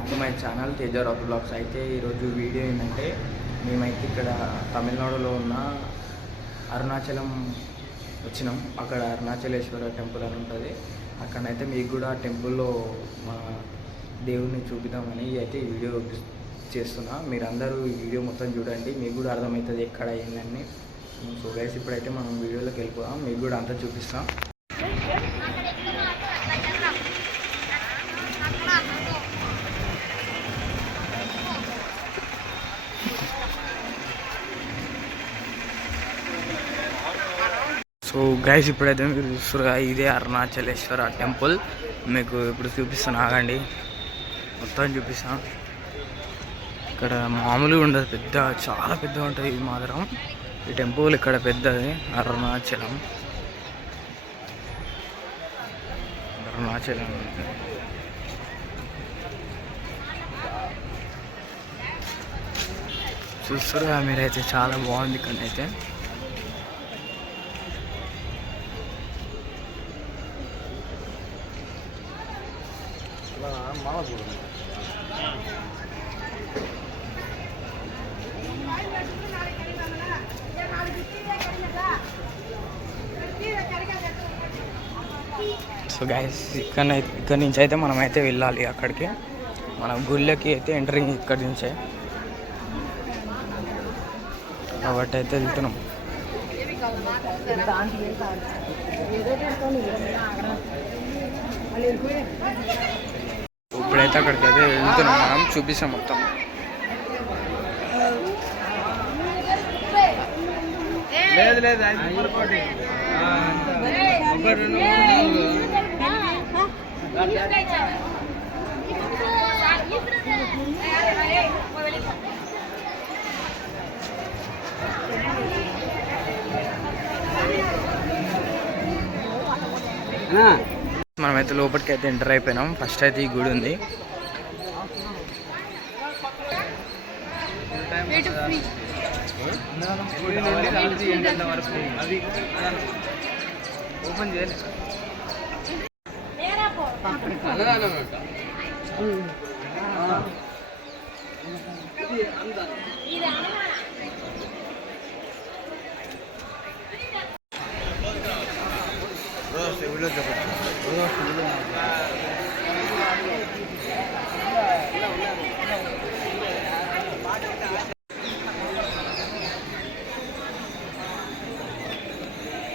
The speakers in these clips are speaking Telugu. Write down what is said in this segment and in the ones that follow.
Back to my channel Tejarao blogs. అయితే ఈరోజు వీడియో ఏంటంటే మేమైతే ఇక్కడ తమిళనాడులో ఉన్న అరుణాచలం వచ్చినాం. అక్కడ అరుణాచలేశ్వర టెంపుల్ అని ఉంటుంది. అక్కడైతే మీకు కూడా టెంపుల్లో మా దేవుడిని చూపిద్దామని అయితే ఈ వీడియో చేస్తున్నా. మీరందరూ ఈ వీడియో మొత్తం చూడండి, మీకు కూడా అర్థమవుతుంది ఎక్కడ ఏంటని. సో గైస్ ఇప్పుడైతే మనం వీడియోలోకి వెళ్ళిపోదాం, మీకు కూడా అంతా చూపిస్తాం. సో గైస్ ఇప్పుడైతే మీరు చూస్తున్నారు, ఇదే అరుణాచలేశ్వర టెంపుల్. మీకు ఇప్పుడు చూపిస్తాను, ఆగండి, మొత్తం చూపిస్తాను. ఇక్కడ మామూలుగా ఉండదు, పెద్ద చాలా పెద్దగా ఉంటుంది ఇది మాత్రం. ఈ టెంపుల్ ఇక్కడ పెద్దది, అరుణాచలం. చూస్తున్నా మీరైతే, చాలా బాగుంది ఇక్కడైతే. సో గైస్ ఇక్కడ నుంచి అయితే మనం అయితే వెళ్ళాలి అక్కడికి. మన గుళ్ళకి అయితే ఎంట్రింగ్ ఇక్కడి నుంచే, కాబట్టి అయితే వెళ్తున్నాం. ఇప్పుడైతే అక్కడికి అయితే వెళ్తున్నాం, మనం చూపిస్తాం మొత్తం. లేదు లేదు మనమైతే లోపలికి అయితే ఎంటర్ అయిపోయినాం. ఫస్ట్ అయితే ఈ గుడి ఉంది. ఓపెన్ చేయాలి.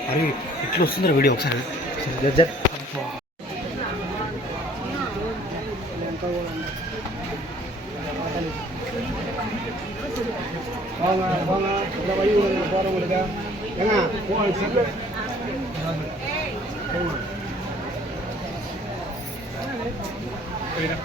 అరే ఇట్లా వస్తుందా వీడియో? ఒకసారి ఏనా